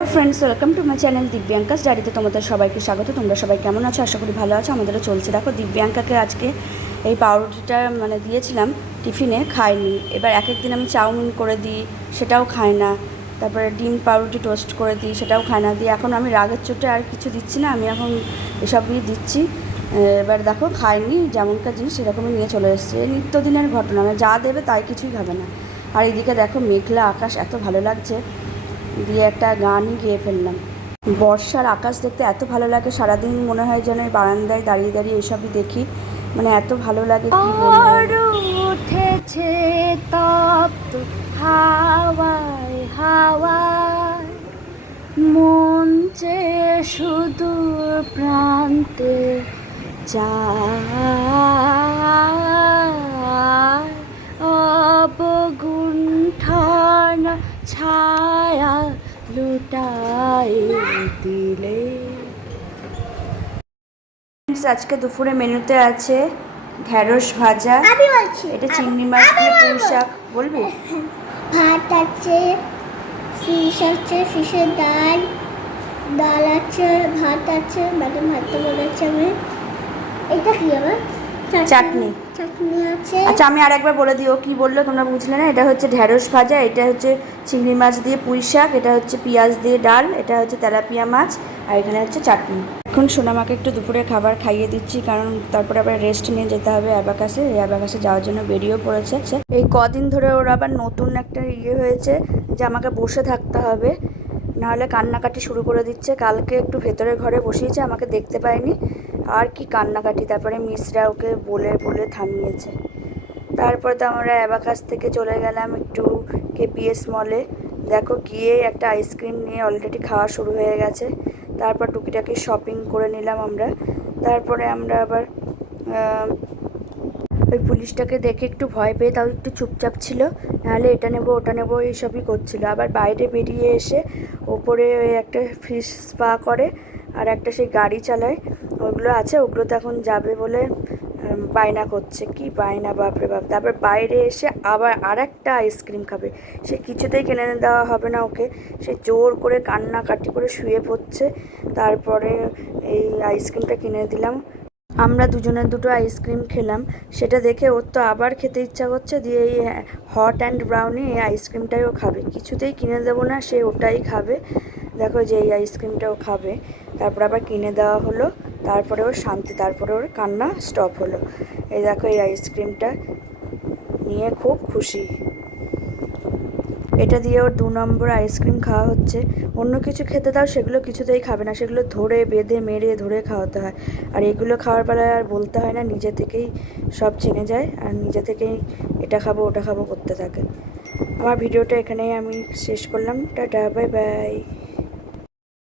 Friends welcome to my channel Divyanka's डायरीতে তোমাদের সবাইকে স্বাগত। তোমরা সবাই কেমন আছো? আশা করি ভালো আছো। আমাদেরও চলছে। দেখো দিব্যাঙ্কাকে আজকে এই পাউরুটিটা দিয়েছিলাম টিফিনে, খায়নি। এবার এক এক দিন আমি চাউমিন করে দিই, সেটাও খায় না। তারপরে ডিম পাউরুটি টোস্ট করে দিই, সেটাও খায় না। দিয়ে এখন আমি রাগের চোটে আর কিছু দিচ্ছি না, আমি এখন এসবই দিচ্ছি। এবার দেখো খায়নি, যেমনকার জিনিস সেরকমই নিয়ে চলে এসেছে। নিত্যদিনের ঘটনা, মানে যা দেবে তাই কিছুই খাবে না। আর এইদিকে দেখো মেঘলা আকাশ, এত ভালো লাগছে, দিয়ে একটা গানই গেয়ে ফেললাম। বর্ষার আকাশ দেখতে এত ভালো লাগে, সারাদিন মনে হয় যেন এই বারান্দায় দাঁড়িয়ে দাঁড়িয়ে এসবই দেখি, মানে এত ভালো লাগে কি বলবো। উঠেছে তপ্ত হাওয়ায় হাওয়ায়, মন চেয়ে সুদূর প্রান্তে যায়, অবগুণ্ঠন ছায়া লুটাই দিলে। আজকে দুপুরে মেনুতে আছে ঢেঁড়স ভাজা, এটা চিংড়ি মাছ দিয়ে পুঁই শাক। বলবি? ভাত আছে, ফিশ আছে, ফিশের ডাল আছে, ভাত আছে, ম্যাডাম ভাতটা বলেছে আমি। এটা কি আমার চাটনি আছে। আচ্ছা আমি আর একবার বলে দিও কি বললো, তোমরা বুঝলে না। এটা হচ্ছে ঢেঁড়স ভাজা, এটা হচ্ছে চিংড়ি মাছ দিয়ে পুঁই শাক, এটা হচ্ছে পেঁয়াজ দিয়ে ডাল, এটা হচ্ছে তেলাপিয়া মাছ, আর এখানে হচ্ছে চাটনি। এখন সোনামাকে একটু দুপুরে খাবার খাইয়ে দিচ্ছি, কারণ তারপরে আবার রেস্ট নিয়ে যেতে হবে অ্যাবাকাসে। এই অ্যাবাকাসে যাওয়ার জন্য বেরিয়েও পড়েছে। এই কদিন ধরে ওর আবার নতুন একটা হয়েছে যে আমাকে বসে থাকতে হবে, নাহলে কান্নাকাটি শুরু করে দিচ্ছে। কালকে একটু ভেতরে ঘরে বসিয়েছে, আমাকে দেখতে পায়নি, আর কি কান্নাকাটি। তারপরে মিসরা ওকে বলে বলে থামিয়েছে। তারপর তো আমরা অ্যাবাকাস থেকে চলে গেলাম একটু কেপিএস মলে। দেখো গিয়ে একটা আইসক্রিম নিয়ে অলরেডি খাওয়া শুরু হয়ে গেছে। তারপর টুকিটাকি শপিং করে নিলাম আমরা। তারপরে আমরা আবার ওই পুলিশটাকে দেখে একটু ভয় পেয়ে তাও একটু চুপচাপ ছিল, নাহলে এটা নেবো ওটা নেবো এইসবই করছিল। আবার বাইরে বেরিয়ে এসে ওপরে ওই একটা ফিশ স্পা করে, আর একটা সেই গাড়ি চালায়, ওগুলো আছে, ওগুলোতে এখন যাবে বলে বায়না করছে। কি বায়না, বাপরে বাপ। তারপর বাইরে এসে আবার আর একটা আইসক্রিম খাবে, সে কিছুতেই কিনে দেওয়া হবে না ওকে, সে জোর করে কান্নাকাটি করে শুয়ে পড়ছে। তারপরে এই আইসক্রিমটা কিনে দিলাম, আমরা দুজনের দুটো আইসক্রিম খেলাম। সেটা দেখে ওর তো আবার খেতে ইচ্ছা করছে, দিয়ে এই হট অ্যান্ড ব্রাউনি এই আইসক্রিমটাইও খাবে, কিছুতেই কিনে দেবো না, সে ওটাই খাবে। দেখো যে এই আইসক্রিমটাও খাবে। তারপর আবার কিনে দেওয়া হলো, তারপরে ওর শান্তি, তারপরে ওর কান্না স্টপ হলো। এই দেখো এই আইসক্রিমটা নিয়ে খুব খুশি। এটা দিয়ে ওর 2 নম্বর আইসক্রিম খাওয়া হচ্ছে। অন্য কিছু খেতে দাও, সেগুলো কিছুতেই খাবে না, সেগুলো ধরে বেঁধে মেরে ধরে খাওয়াতে হয়। আর এগুলো খাওয়ার বেলায় আর বলতে হয় না, নিজে থেকেই সব চিনে যায়, আর নিজে থেকেই এটা খাবো ওটা খাবো করতে থাকে। আমার ভিডিওটা এখানেই আমি শেষ করলাম। Tata, bye bye.